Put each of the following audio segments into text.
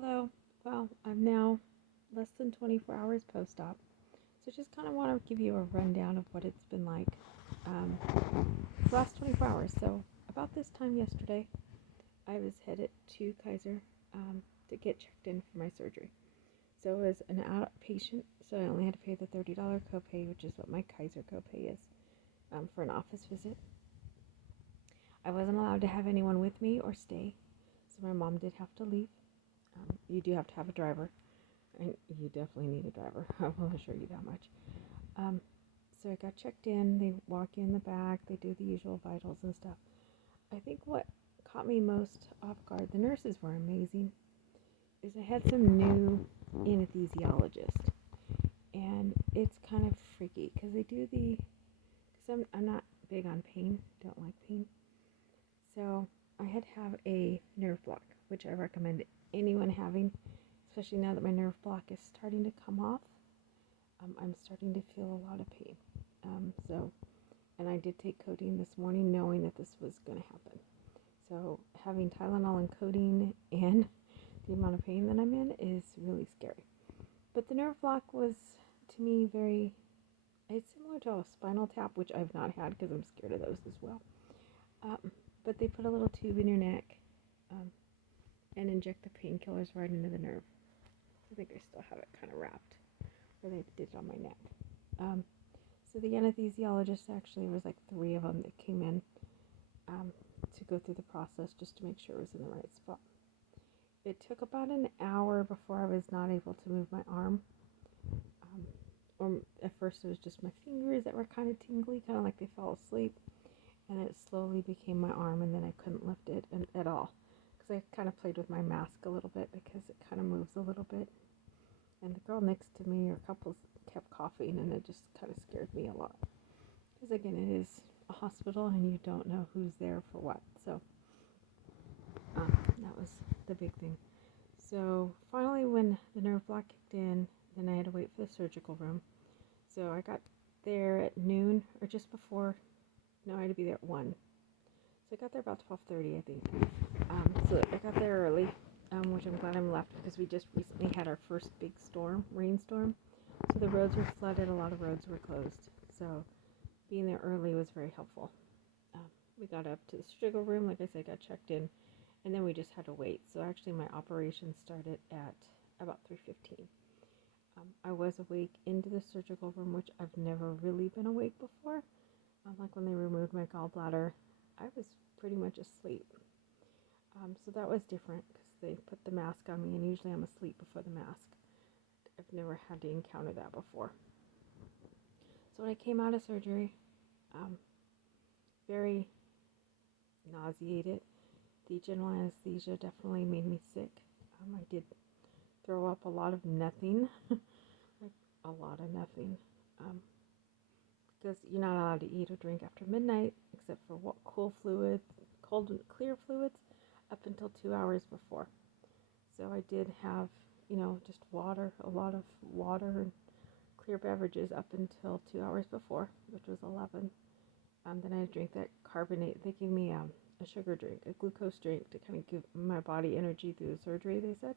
Hello. Well, I'm now less than 24 hours post-op, so just kind of want to give you a rundown of what it's been like um, the last 24 hours. So about this time yesterday, I was headed to Kaiser to get checked in for my surgery. So it was an outpatient, so I only had to pay the $30 copay, which is what my Kaiser copay is for an office visit. I wasn't allowed to have anyone with me or stay, so my mom did have to leave. You do have to have a driver. And you definitely need a driver. I will assure you that much. Um, so I got checked in. They walk you in the back. They do the usual vitals and stuff. I think what caught me most off guard, the nurses were amazing, is I had some new anesthesiologist. And it's kind of freaky because they do because I'm not big on pain, don't like pain. So I had to have a nerve block, which I recommend anyone having, especially now that my nerve block is starting to come off. I'm starting to feel a lot of pain. And I did take codeine this morning knowing that this was going to happen. So having Tylenol and codeine and the amount of pain that I'm in is really scary. But the nerve block was, to me, it's similar to a spinal tap, which I've not had because I'm scared of those as well. But they put a little tube in your neck and inject the painkillers right into the nerve. I think I still have it kind of wrapped where they did it on my neck. So the anesthesiologist, actually, was like 3 of them that came in to go through the process just to make sure it was in the right spot. It took about an hour before I was not able to move my arm. Or at first it was just my fingers that were kind of tingly, kind of like they fell asleep. And it slowly became my arm, and then I couldn't lift it at all. Because I kind of played with my mask a little bit because it kind of moves a little bit. And the girl next to me, or couples, kept coughing, and it just kind of scared me a lot. Because again, it is a hospital, and you don't know who's there for what. So that was the big thing. So finally, when the nerve block kicked in, then I had to wait for the surgical room. So I got there at noon, or just before. No, I had to be there at 1. So I got there about 12:30, I think. So I got there early, which I'm glad I'm left because we just recently had our first big rainstorm. So the roads were flooded, a lot of roads were closed. So being there early was very helpful. We got up to the surgical room, like I said, got checked in, and then we just had to wait. So actually my operation started at about 3:15. I was awake into the surgical room, which I've never really been awake before. Like when they removed my gallbladder, I was pretty much asleep. So that was different because they put the mask on me, and usually I'm asleep before the mask. I've never had to encounter that before. So when I came out of surgery, very nauseated. The general anesthesia definitely made me sick. I did throw up a lot of nothing, like a lot of nothing. Because you're not allowed to eat or drink after midnight except for cold and clear fluids up until 2 hours before. So I did have, just water, a lot of water and clear beverages up until 2 hours before, which was 11. Then I drank that carbonate. They gave me a sugar drink, a glucose drink to kind of give my body energy through the surgery, they said.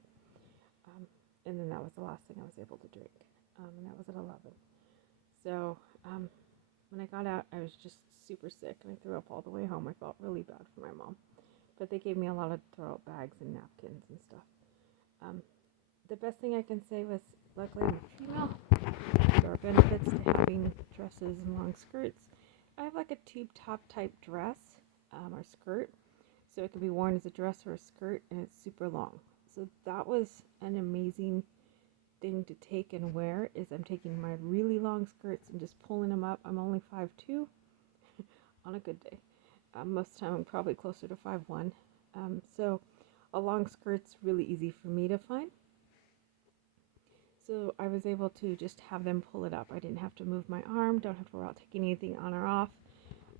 And then that was the last thing I was able to drink. And that was at 11. So when I got out, I was just super sick, and I threw up all the way home. I felt really bad for my mom. But they gave me a lot of throw-up bags and napkins and stuff. The best thing I can say was, luckily I'm female. There are benefits to having dresses and long skirts. I have like a tube top type dress or skirt, so it can be worn as a dress or a skirt, and it's super long. So that was an amazing thing to take and wear. Is I'm taking my really long skirts and just pulling them up. I'm only 5'2" on a good day. Most of the time I'm probably closer to 5'1". So a long skirt's really easy for me to find. So I was able to just have them pull it up. I didn't have to move my arm, don't have to worry about taking anything on or off.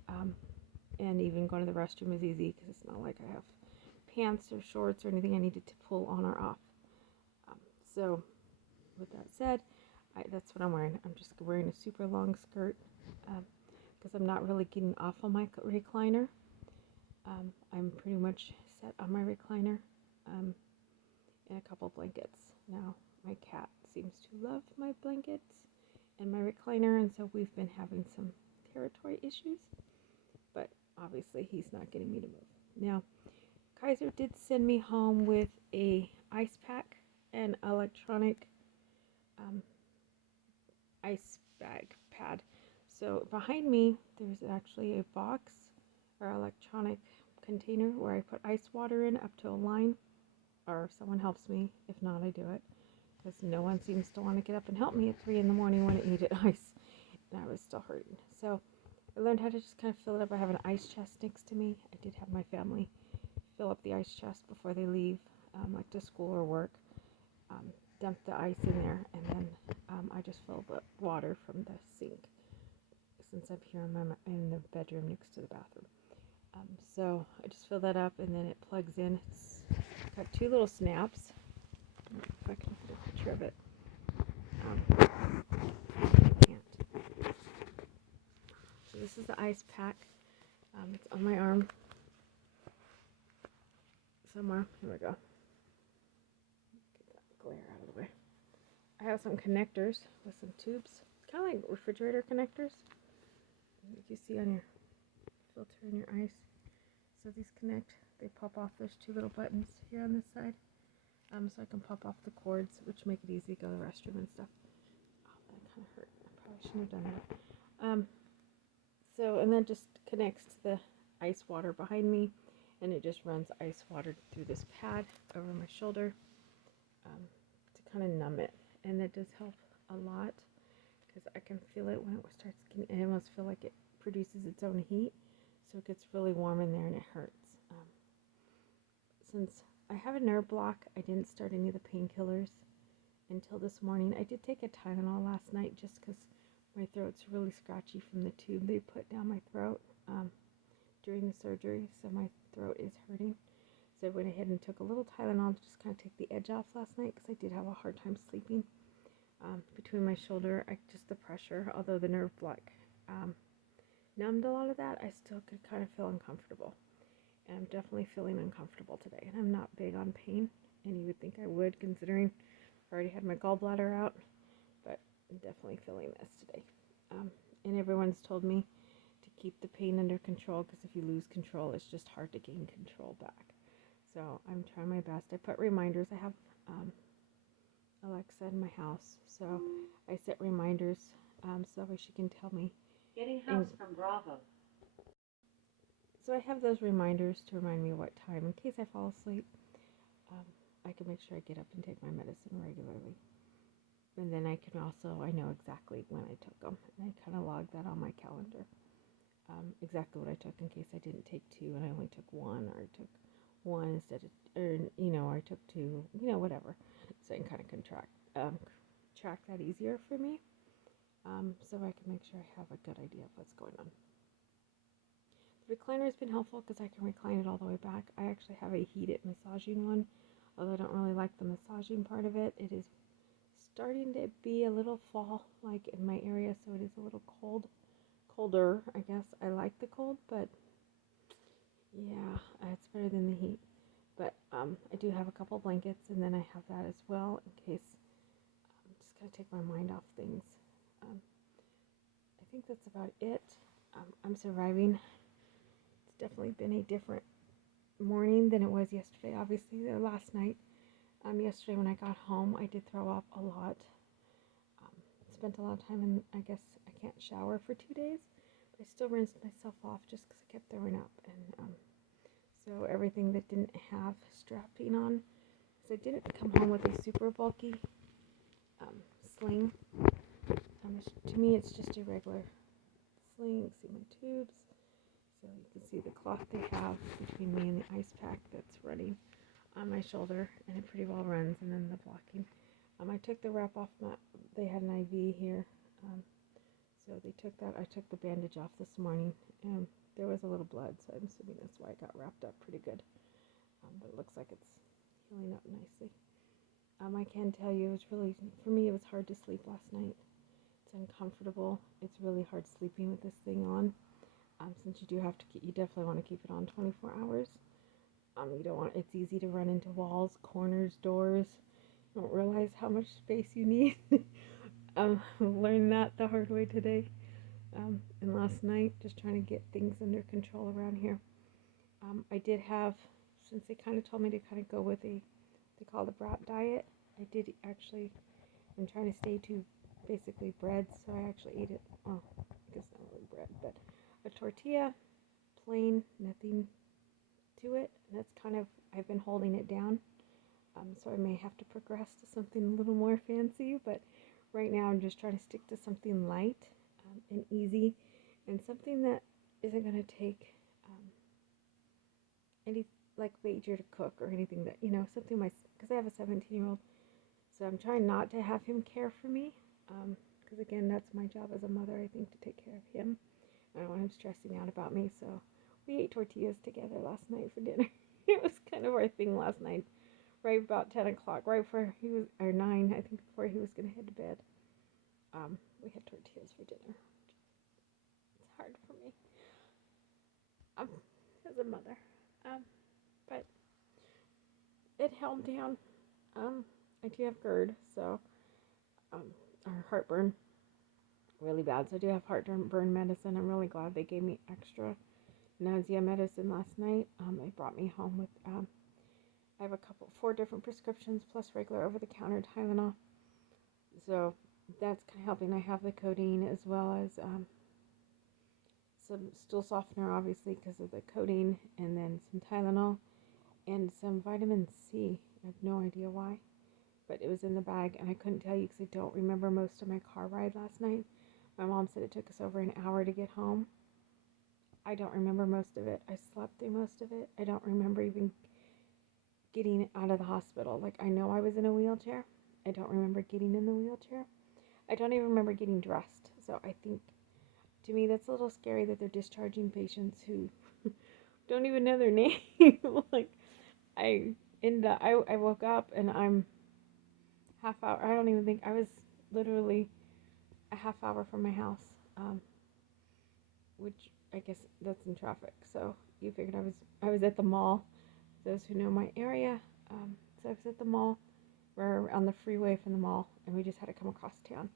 And even going to the restroom is easy because it's not like I have pants or shorts or anything I needed to pull on or off. So with that said, that's what I'm wearing. I'm just wearing a super long skirt because I'm not really getting off of my recliner. I'm pretty much set on my recliner. and a couple blankets. Now, my cat seems to love my blankets and my recliner, and so we've been having some territory issues, but obviously he's not getting me to move. Now, Kaiser did send me home with a ice pack and electronic ice bag pad. So behind me, there's actually a box or electronic container where I put ice water in up to a line, or someone helps me. If not, I do it, because no one seems to want to get up and help me at 3 in the morning when it needed ice, and I was still hurting. So I learned how to just kind of fill it up. I have an ice chest next to me. I did have my family fill up the ice chest before they leave, like to school or work. Dump the ice in there, and then I just fill the water from the sink, since I'm here in the bedroom next to the bathroom. So I just fill that up, and then it plugs in. It's got two little snaps. If I can put a picture of it. I can't. So this is the ice pack. It's on my arm somewhere. Here we go. Get that glare out of the way. I have some connectors with some tubes, kind of like refrigerator connectors, like you see on your filter in your ice. So these connect, they pop off. There's two little buttons here on this side, so I can pop off the cords, which make it easy to go to the restroom and stuff. Oh, that kind of hurt. I probably shouldn't have done that. And then just connects to the ice water behind me, and it just runs ice water through this pad over my shoulder to kind of numb it. And that does help a lot, because I can feel it when it starts getting, I almost feel like it produces its own heat, so it gets really warm in there and it hurts. Since I have a nerve block, I didn't start any of the painkillers until this morning. I did take a Tylenol last night just because my throat's really scratchy from the tube they put down my throat during the surgery, so my throat is hurting. So I went ahead and took a little Tylenol to just kind of take the edge off last night, because I did have a hard time sleeping. Between my shoulder, just the pressure, although the nerve block numbed a lot of that, I still could kind of feel uncomfortable. And I'm definitely feeling uncomfortable today. And I'm not big on pain, and you would think I would, considering I already had my gallbladder out, but I'm definitely feeling this today. And everyone's told me to keep the pain under control, because if you lose control, it's just hard to gain control back. So I'm trying my best. I put reminders. I have Alexa in my house, so I set reminders so that she can tell me. Getting house from Bravo. So I have those reminders to remind me what time, in case I fall asleep. I can make sure I get up and take my medicine regularly. And then I know exactly when I took them, and I kind of log that on my calendar. Exactly what I took, in case I didn't take two and I only took one, or I took one instead of, or I took two, whatever. So I can kind of track that easier for me, so I can make sure I have a good idea of what's going on. The recliner has been helpful because I can recline it all the way back. I actually have a heated massaging one, although I don't really like the massaging part of it. It is starting to be a little fall like in my area, so it is a little colder, I guess. I like the cold, but yeah, it's better than the heat. But I do have a couple blankets, and then I have that as well in case I'm just going to take my mind off things. I think that's about it. I'm surviving. It's definitely been a different morning than it was yesterday, obviously, or last night. Yesterday when I got home, I did throw up a lot. Spent a lot of time, and I guess I can't shower for 2 days, but I still rinsed myself off just because I kept throwing up. And so everything that didn't have strapping on, so I didn't come home with a super bulky sling. To me, it's just a regular sling. You can see my tubes, so you can see the cloth they have between me and the ice pack that's running on my shoulder, and it pretty well runs. And then the blocking. I took the wrap off. They had an IV here, so they took that. I took the bandage off this morning, and there was a little blood, so I'm assuming that's why it got wrapped up pretty good. But it looks like it's healing up nicely. I can tell you, for me, it was hard to sleep last night. It's uncomfortable. It's really hard sleeping with this thing on, since you definitely want to keep it on 24 hours. You don't want, it's easy to run into walls, corners, doors. You don't realize how much space you need. Learned that the hard way today. And last night, just trying to get things under control around here. I did have, since they kind of told me to kind of go with they call the brat diet, I did actually, I'm trying to stay to basically bread, so I actually ate it, well, I guess not really bread, but a tortilla, plain, nothing to it. And that's kind of, I've been holding it down, so I may have to progress to something a little more fancy, but right now I'm just trying to stick to something light and easy, and something that isn't going to take any like major to cook or anything that, something because I have a 17-year-old, so I'm trying not to have him care for me, because again, that's my job as a mother, I think, to take care of him. I don't want him stressing out about me, so we ate tortillas together last night for dinner. It was kind of our thing last night, right about 10 o'clock, right before he was, or 9, I think, before he was going to head to bed. We had tortillas for dinner. It's hard for me um, as a mother, but it held down. I do have GERD, so or heartburn, really bad. So I do have heartburn medicine. I'm really glad they gave me extra nausea medicine last night. They brought me home with. I have 4 different prescriptions plus regular over-the-counter Tylenol. So that's kind of helping. I have the codeine as well as some stool softener, obviously, because of the codeine, and then some Tylenol and some vitamin C. I have no idea why, but it was in the bag, and I couldn't tell you because I don't remember most of my car ride last night. My mom said it took us over an hour to get home. I don't remember most of it. I slept through most of it. I don't remember even getting out of the hospital. Like, I know I was in a wheelchair. I don't remember getting in the wheelchair. I don't even remember getting dressed. So I think, to me, that's a little scary that they're discharging patients who don't even know their name. Like, I woke up and I'm half hour. I don't even think I was literally a half hour from my house, which I guess that's in traffic. So you figured I was at the mall. Those who know my area, so I was at the mall. We're on the freeway from the mall, and we just had to come across town.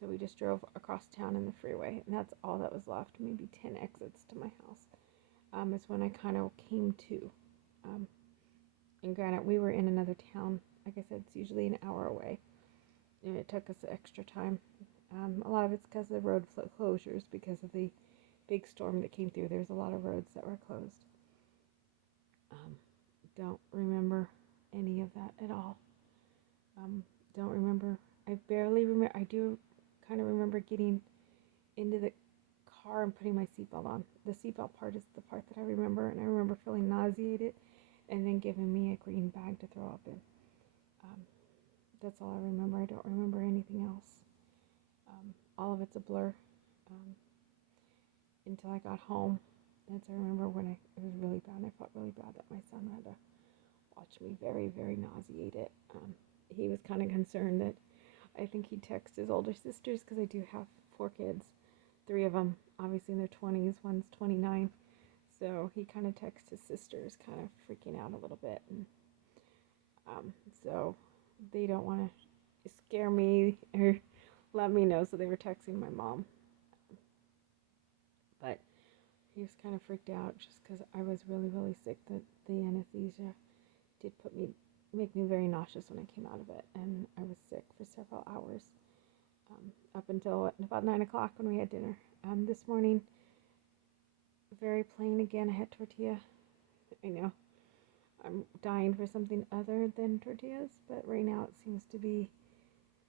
So we just drove across town in the freeway, and that's all that was left. Maybe 10 exits to my house. Is when I kind of came to. And granted, we were in another town. Like I said, it's usually an hour away, and it took us extra time. A lot of it's because of the road closures, because of the big storm that came through. There's a lot of roads that were closed. Don't remember any of that at all. Don't remember. I barely remember. I do kind of remember getting into the car and putting my seatbelt on. The seatbelt part is the part that I remember, and I remember feeling nauseated and then giving me a green bag to throw up in. That's all I remember. I don't remember anything else. All of it's a blur until I got home. That's I remember when it was really bad. I felt really bad that my son had to watch me very, very nauseated. He was kind of concerned that I think he texted his older sisters, because I do have 4 kids, 3 of them obviously in their 20s, one's 29. So he kind of texted his sisters, kind of freaking out a little bit, and so they don't want to scare me or let me know. So they were texting my mom, but he was kind of freaked out just because I was really, really sick. That the anesthesia did make me very nauseous when I came out of it, and I was sick for several hours, up until about 9 o'clock when we had dinner. This morning, very plain again. I had tortilla. I know I'm dying for something other than tortillas, but right now it seems to be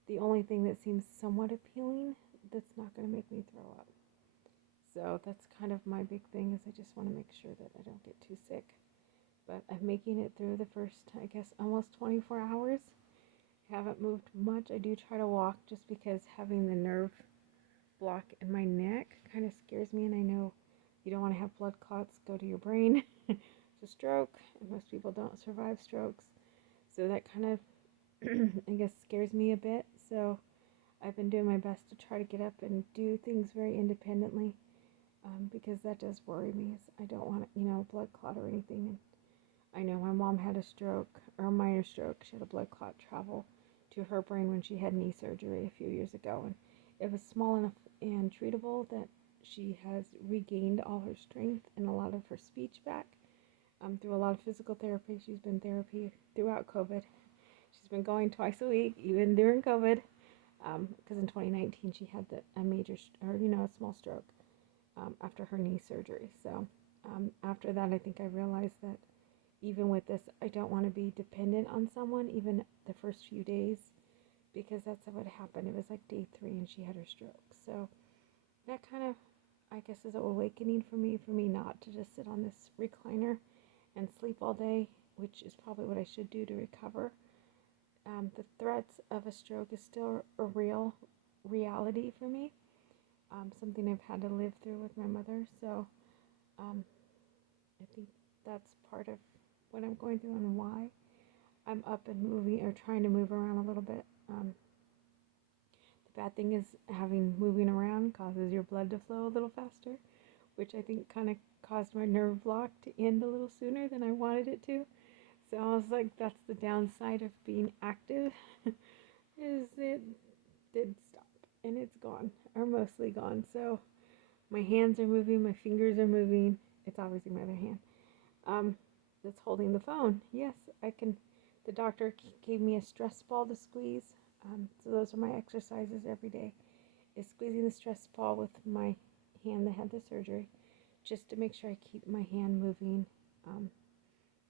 the only thing that seems somewhat appealing that's not going to make me throw up. So that's kind of my big thing, is I just want to make sure that I don't get too sick. But I'm making it through the first, I guess, almost 24 hours. I haven't moved much. I do try to walk just because having the nerve block in my neck kind of scares me, and I know you don't want to have blood clots go to your brain. It's a stroke, and most people don't survive strokes. So that kind of, I guess, scares me a bit. So I've been doing my best to try to get up and do things very independently, because that does worry me. I don't want, blood clot or anything. And I know my mom had a stroke, or a minor stroke. She had a blood clot travel to her brain when she had knee surgery a few years ago. And it was small enough and treatable that she has regained all her strength and a lot of her speech back through a lot of physical therapy. She's been therapy throughout COVID. She's been going twice a week, even during COVID, because in 2019 she had a major, or a small stroke after her knee surgery. So after that, I think I realized that even with this, I don't want to be dependent on someone, even the first few days, because that's what happened. It was like day 3 and she had her stroke. So that kind of, I guess, is an awakening for me not to just sit on this recliner and sleep all day, which is probably what I should do to recover. The threats of a stroke is still a real reality for me, something I've had to live through with my mother. So I think that's part of what I'm going through and why I'm up and moving or trying to move around a little bit. The bad thing is moving around causes your blood to flow a little faster, which I think kind of caused my nerve block to end a little sooner than I wanted it to. So I was like, that's the downside of being active, is it did stop and it's gone, or mostly gone. So my hands are moving, my fingers are moving. It's obviously my other hand that's holding the phone. Yes, I can. The doctor gave me a stress ball to squeeze. So those are my exercises every day, is squeezing the stress ball with my hand that had the surgery, just to make sure I keep my hand moving.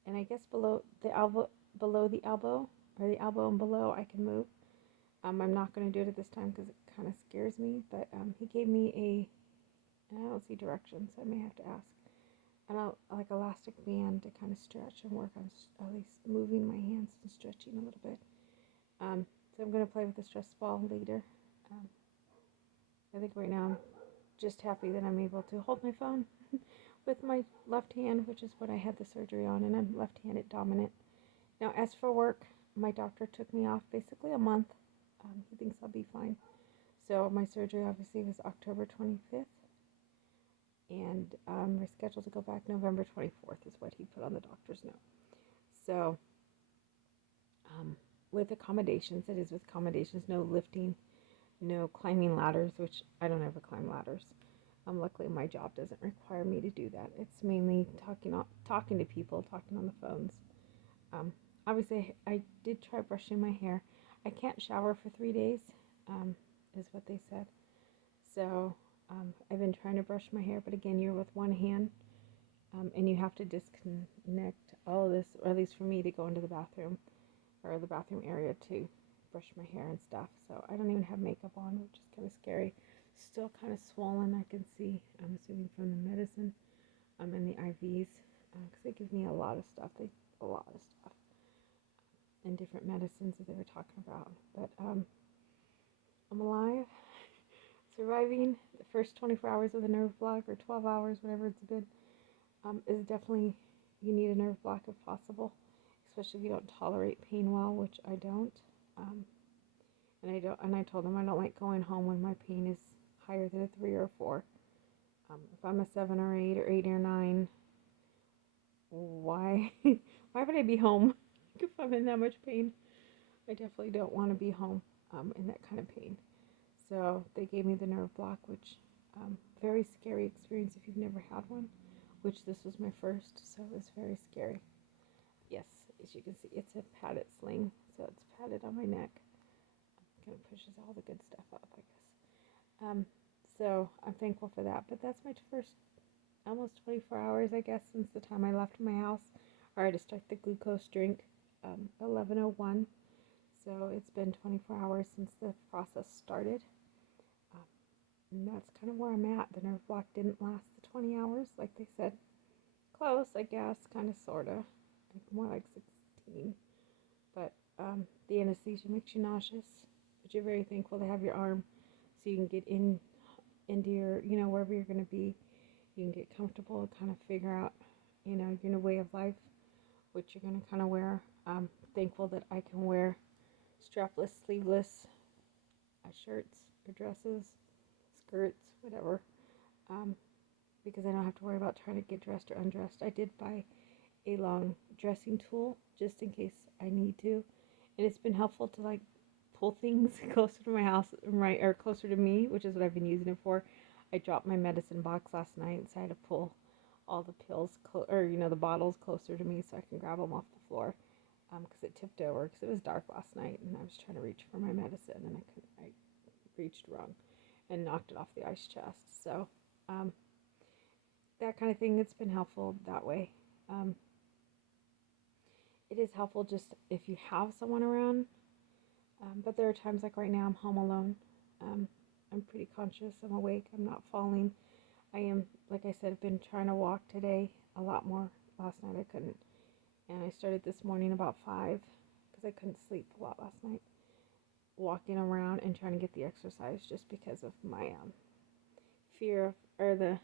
And I guess below the elbow, or the elbow and below, I can move. I'm not going to do it at this time because it kind of scares me, but he gave me and I don't see directions, so I may have to ask, like elastic band to kind of stretch and work on at least moving my hands and stretching a little bit. So I'm going to play with the stress ball later. I think right now I'm just happy that I'm able to hold my phone with my left hand, which is what I had the surgery on, and I'm left-handed dominant. Now, as for work, my doctor took me off basically a month. He thinks I'll be fine. So my surgery obviously was October 25th, and we're scheduled to go back November 24th is what he put on the doctor's note. So with accommodations, it is with accommodations, no lifting, no climbing ladders, which I don't ever climb ladders. Luckily, my job doesn't require me to do that. It's mainly talking to people, talking on the phones. Obviously, I did try brushing my hair. I can't shower for 3 days, is what they said. So I've been trying to brush my hair, but again, you're with one hand, and you have to disconnect all of this, or at least for me, to go into the bathroom or the bathroom area to brush my hair and stuff. So I don't even have makeup on, which is kind of scary. Still kind of swollen, I can see. I'm assuming from the medicine and the IVs, because they give me a lot of stuff. And different medicines that they were talking about. But I'm alive, surviving. The first 24 hours of the nerve block, or 12 hours, whatever it's been, is definitely, you need a nerve block if possible, especially if you don't tolerate pain well, which I don't. And I told them I don't like going home when my pain is higher than a 3 or a 4. If I'm a 7 or 8 or 8 or 9, why would I be home if I'm in that much pain? I definitely don't want to be home in that kind of pain. So they gave me the nerve block, which very scary experience if you've never had one, which this was my first, so it was very scary. Yes, as you can see, it's a padded sling, so it's padded on my neck. Kind of pushes all the good stuff up, I guess. So I'm thankful for that. But that's my first almost 24 hours, I guess, since the time I left my house. Or I had to start the glucose drink, 11:01. So it's been 24 hours since the process started. And that's kind of where I'm at. The nerve block didn't last the 20 hours, like they said. Close, I guess, kind of, sort of. More like 16. But the anesthesia makes you nauseous. But you're very thankful to have your arm so you can get into your, wherever you're going to be. You can get comfortable, kind of figure out, your new way of life, which you're going to kind of wear. I'm thankful that I can wear strapless, sleeveless shirts or dresses, skirts, whatever, because I don't have to worry about trying to get dressed or undressed. I did buy a long dressing tool just in case I need to. And it's been helpful to like pull things closer to my house, right, or closer to me, which is what I've been using it for. I dropped my medicine box last night, so I had to pull all the pills, or the bottles closer to me so I can grab them off the floor. Because it tipped over because it was dark last night and I was trying to reach for my medicine and I couldn't. I reached wrong and knocked it off the ice chest. So that kind of thing, it's been helpful that way. It is helpful just if you have someone around. But there are times like right now I'm home alone. I'm pretty conscious. I'm awake. I'm not falling. I am, like I said, been trying to walk today a lot more. Last night I couldn't. And I started this morning about 5 because I couldn't sleep a lot last night. Walking around and trying to get the exercise just because of my fear of, I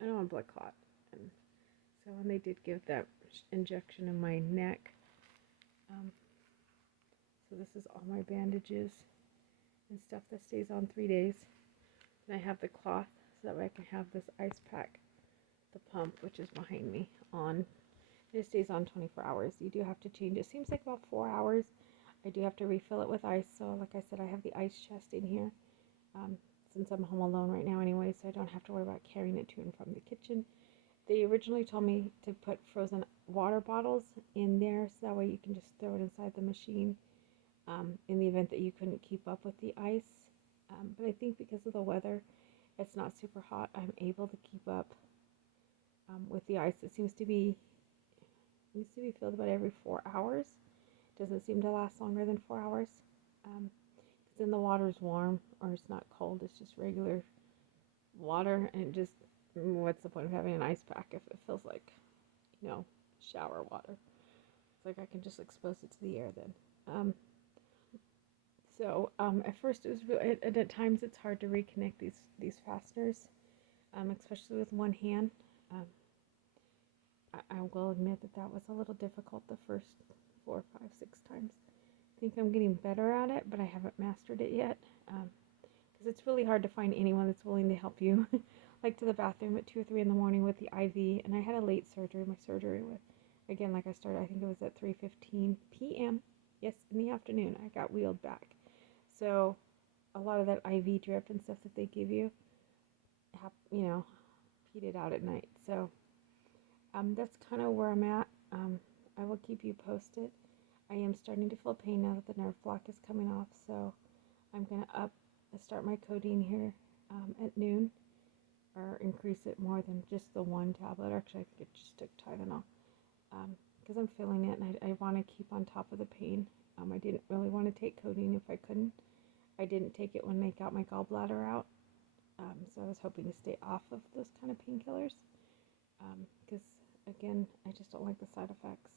don't want a blood clot. And so when they did give that injection in my neck, so this is all my bandages and stuff that stays on 3 days. And I have the cloth so that way I can have this ice pack, the pump, which is behind me, on. It stays on 24 hours. You do have to change it. Seems like about 4 hours. I do have to refill it with ice. So like I said, I have the ice chest in here since I'm home alone right now anyway, so I don't have to worry about carrying it to and from the kitchen. They originally told me to put frozen water bottles in there so that way you can just throw it inside the machine in the event that you couldn't keep up with the ice. But I think because of the weather, it's not super hot, I'm able to keep up with the ice. It seems to be filled about every 4 hours. Doesn't seem to last longer than 4 hours. Because then the water's warm or it's not cold. It's just regular water, and it just, what's the point of having an ice pack if it feels like, shower water? It's like I can just expose it to the air then. So at first it was really, and at times it's hard to reconnect these fasteners, especially with one hand. I will admit that was a little difficult the first 4, 5, 6 times. I think I'm getting better at it, but I haven't mastered it yet. Because it's really hard to find anyone that's willing to help you, like to the bathroom at 2 or 3 in the morning with the IV. And I had a late surgery. My surgery was, again, like I started, I think it was at 3:15 p.m. Yes, in the afternoon. I got wheeled back. So a lot of that IV drip and stuff that they give you, peed it out at night. So that's kind of where I'm at. I will keep you posted. I am starting to feel pain now that the nerve block is coming off, so I'm going to start my codeine here at noon, or increase it more than just the one tablet. Actually, I think it just took Tylenol, because I'm feeling it, and I want to keep on top of the pain. I didn't really want to take codeine if I couldn't. I didn't take it when they got my gallbladder out, so I was hoping to stay off of those kind of painkillers, because again, I just don't like the side effects.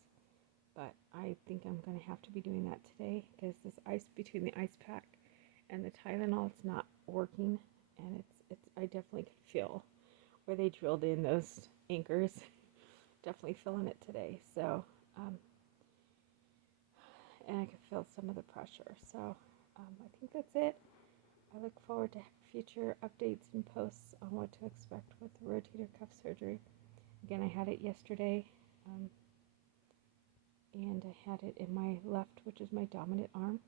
But I think I'm going to have to be doing that today because this ice, between the ice pack and the Tylenol, it's not working, and it's I definitely could feel where they drilled in those anchors. Definitely feeling it today. So, and I can feel some of the pressure. So, I think that's it. I look forward to future updates and posts on what to expect with the rotator cuff surgery. Again, I had it yesterday. And I had it in my left, which is my dominant arm,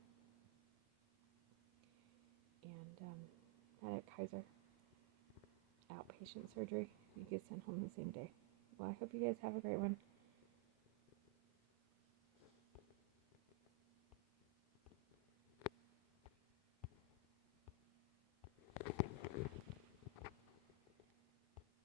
and had it at Kaiser, outpatient surgery. You get sent home the same day. Well, I hope you guys have a great one.